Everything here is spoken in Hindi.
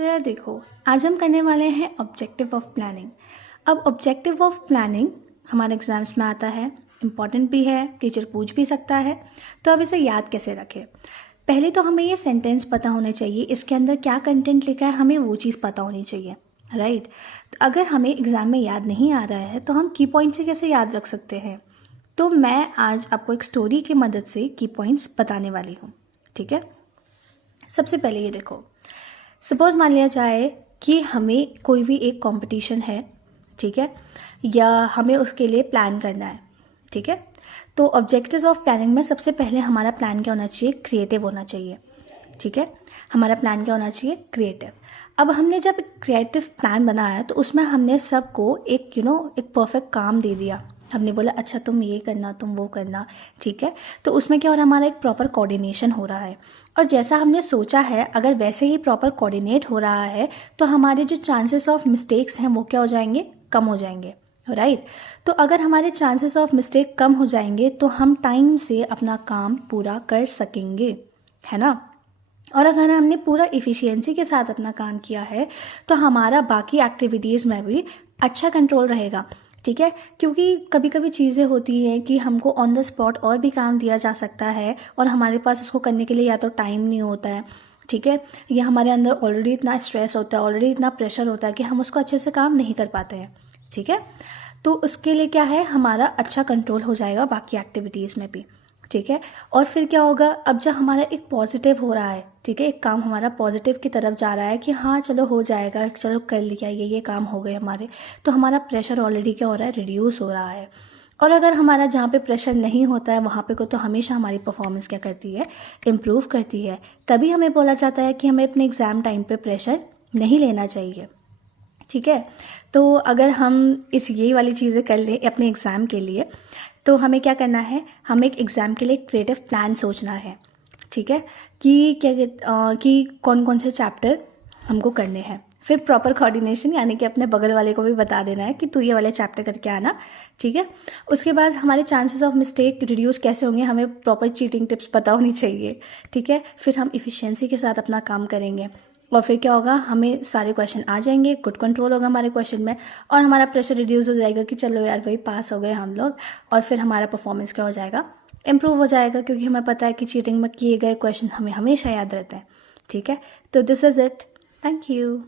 तो यार देखो, आज हम करने वाले हैं ऑब्जेक्टिव ऑफ प्लानिंग। अब ऑब्जेक्टिव ऑफ प्लानिंग हमारे एग्जाम्स में आता है, इम्पॉर्टेंट भी है, टीचर पूछ भी सकता है। तो अब इसे याद कैसे रखें? पहले तो हमें ये सेंटेंस पता होने चाहिए, इसके अंदर क्या कंटेंट लिखा है हमें वो चीज़ पता होनी चाहिए, राइट। तो अगर हमें एग्ज़ाम में याद नहीं आ रहा है तो हम की पॉइंट से कैसे याद रख सकते हैं? तो मैं आज आपको एक स्टोरी की मदद से की पॉइंट्स बताने वाली हूँ, ठीक है। सबसे पहले ये देखो, सपोज़ मान लिया जाए कि हमें कोई भी एक कंपटीशन है, ठीक है, या हमें उसके लिए प्लान करना है, ठीक है। तो ऑब्जेक्टिव्स ऑफ प्लानिंग में सबसे पहले हमारा प्लान क्या होना चाहिए? क्रिएटिव होना चाहिए, ठीक है। हमारा प्लान क्या होना चाहिए? क्रिएटिव। अब हमने जब क्रिएटिव प्लान बनाया तो उसमें हमने सबको एक एक परफेक्ट काम दे दिया। हमने बोला अच्छा तुम ये करना, तुम वो करना, ठीक है। तो उसमें क्या हो रहा है? हमारा एक प्रॉपर कोऑर्डिनेशन हो रहा है, और जैसा हमने सोचा है अगर वैसे ही प्रॉपर कोऑर्डिनेट हो रहा है तो हमारे जो चांसेस ऑफ मिस्टेक्स हैं वो क्या हो जाएंगे? कम हो जाएंगे, राइट। तो अगर हमारे चांसेस ऑफ मिस्टेक कम हो जाएंगे तो हम टाइम से अपना काम पूरा कर सकेंगे, है ना। और अगर हमने पूरा इफ़िशियंसी के साथ अपना काम किया है तो हमारा बाकी एक्टिविटीज़ में भी अच्छा कंट्रोल रहेगा, ठीक है। क्योंकि कभी कभी चीज़ें होती हैं कि हमको ऑन द स्पॉट और भी काम दिया जा सकता है और हमारे पास उसको करने के लिए या तो टाइम नहीं होता है, ठीक है, या हमारे अंदर ऑलरेडी इतना स्ट्रेस होता है, ऑलरेडी इतना प्रेशर होता है कि हम उसको अच्छे से काम नहीं कर पाते हैं, ठीक है। तो उसके लिए क्या है, हमारा अच्छा कंट्रोल हो जाएगा बाकी एक्टिविटीज़ में भी, ठीक है। और फिर क्या होगा, अब जब हमारा एक पॉजिटिव हो रहा है, ठीक है, एक काम हमारा पॉजिटिव की तरफ जा रहा है कि हाँ चलो हो जाएगा, चलो कर लिया, ये काम हो गए हमारे, तो हमारा प्रेशर ऑलरेडी क्या हो रहा है? रिड्यूस हो रहा है। और अगर हमारा जहाँ पे प्रेशर नहीं होता है वहाँ पे को तो हमेशा हमारी परफॉर्मेंस क्या करती है? इम्प्रूव करती है। तभी हमें बोला जाता है कि हमें अपने एग्ज़ाम टाइम पे प्रेशर नहीं लेना चाहिए, ठीक है। तो अगर हम ये वाली चीज़ें कर लें अपने एग्ज़ाम के लिए तो हमें क्या करना है? हमें एक एग्ज़ाम के लिए क्रिएटिव प्लान सोचना है, ठीक है, कि कि कौन कौन से चैप्टर हमको करने हैं। फिर प्रॉपर कोऑर्डिनेशन, यानी कि अपने बगल वाले को भी बता देना है कि तू ये वाले चैप्टर करके आना, ठीक है। उसके बाद हमारे चांसेस ऑफ मिस्टेक रिड्यूस कैसे होंगे? हमें प्रॉपर चीटिंग टिप्स पता होनी चाहिए, ठीक है। फिर हम इफ़िशियंसी के साथ अपना काम करेंगे और फिर क्या होगा? हमें सारे क्वेश्चन आ जाएंगे, गुड कंट्रोल होगा हमारे क्वेश्चन में, और हमारा प्रेशर रिड्यूस हो जाएगा कि चलो यार भाई पास हो गए हम लोग। और फिर हमारा परफॉर्मेंस क्या हो जाएगा? इम्प्रूव हो जाएगा, क्योंकि हमें पता है कि चीटिंग में किए गए क्वेश्चन हमें हमेशा याद रहते हैं, ठीक है। तो this is it, thank you.